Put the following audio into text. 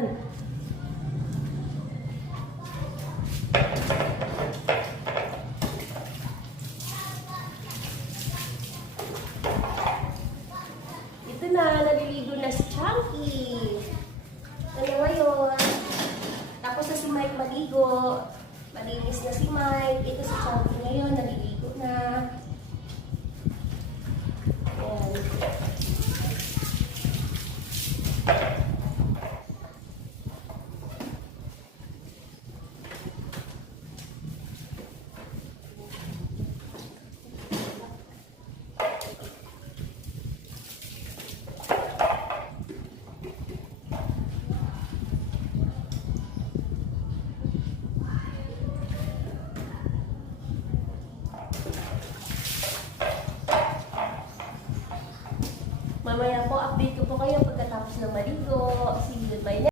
Ito na, naliligo na si Chunky. Ano ngayon? Tapos na si Mike maligo. Malinis na si Mike. Ito si Chunky ngayon, naliligo na. Ayan. Mamaya po, update ko po kayo pagkatapos ng maligo. See you by next.